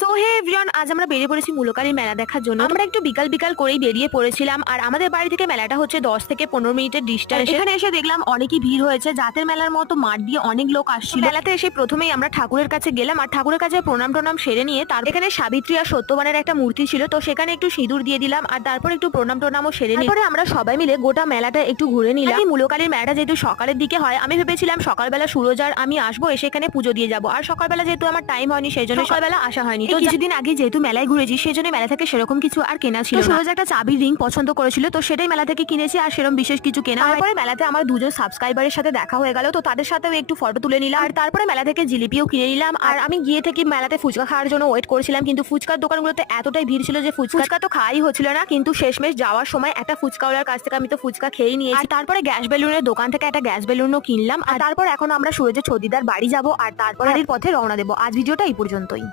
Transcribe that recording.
So hey everyone, আজ আমরা বেরিয়ে পড়েছি মূলকালীর মেলা দেখার জন্য। আমরা একটু বিকাল বিকাল করেই বেরিয়ে পড়েছিলাম, আর আমাদের বাড়ি থেকে মেলাটা হচ্ছে 10 থেকে 15 মিনিটের ডিস্টেন্স। এখানে এসে দেখলাম অনেকই ভিড় হয়েছে, জাতের মেলার মতো মাঠ দিয়ে অনেক লোক আসছিল। মেলাতে এসে প্রথমেই আমরা ঠাকুরের কাছে গেলাম, আর ঠাকুরের কাছে প্রণাম টনাম সেরে নিয়ে তার এখানে সাবিত্রী আর সত্যবানের একটা মূর্তি ছিল, তো সেখানে একটু সিঁদুর দিয়ে দিলাম, আর তারপর একটু প্রণাম টনামও সেরে নিই। তারপরে আমরা সবাই মিলে গোটা মেলাটা একটু ঘুরে নিলাম। এই মূলকালীর মেলাটা যেহেতু সকালের দিকে হয়, আমি ভেবেছিলাম সকালবেলা সুরজ আর আমি আসবো, এসে এখানে পুজো দিয়ে যাবো। আর সকালবেলা যেহেতু আমার টাইম হয়নি, সেই জন্য সকালবেলা আসা হয়নি। তো কিছুদিন আগে যেহেতু মেলায় ঘুরেছি, সেই জন্য মেলা থেকে সেরকম কিছু আর কেনা ছিল না। সুরজ একটা চাবির রিং পছন্দ করেছিল, তো সেটাই মেলা থেকে কিনেছি, আর সেরকম বিশেষ কিছু কেনা হয়। তারপরে মেলাতে আমার দুজন সাবস্ক্রাইবারের সাথে দেখা হয়ে গেল, তো তাদের সাথেও একটু ফটো তুলে নিলাম। আর তারপরে মেলা থেকে জিলিপিও কিনে নিলাম। আর আমি গিয়ে থেকে মেলাতে ফুচকা খাওয়ার জন্য ওয়েট করেছিলাম, কিন্তু ফুচকার দোকানগুলোতে এতটাই ভিড় ছিল যে ফুচকা তো খাওয়াই হচ্ছিল না। কিন্তু শেষমেশ যাওয়ার সময় একটা ফুচকাওয়ালার কাছ থেকে আমি তো ফুচকা খেয়েই নিয়েছি। আর তারপরে গ্যাস বেলুনের দোকান থেকে একটা গ্যাস বেলুনও কিনলাম। আর তারপর এখন আমরা সুরজের ছদিদার বাড়ি যাব, আর তারপরে পথে রওনা দেবো। আজ ভিডিওটা এই পর্যন্তই।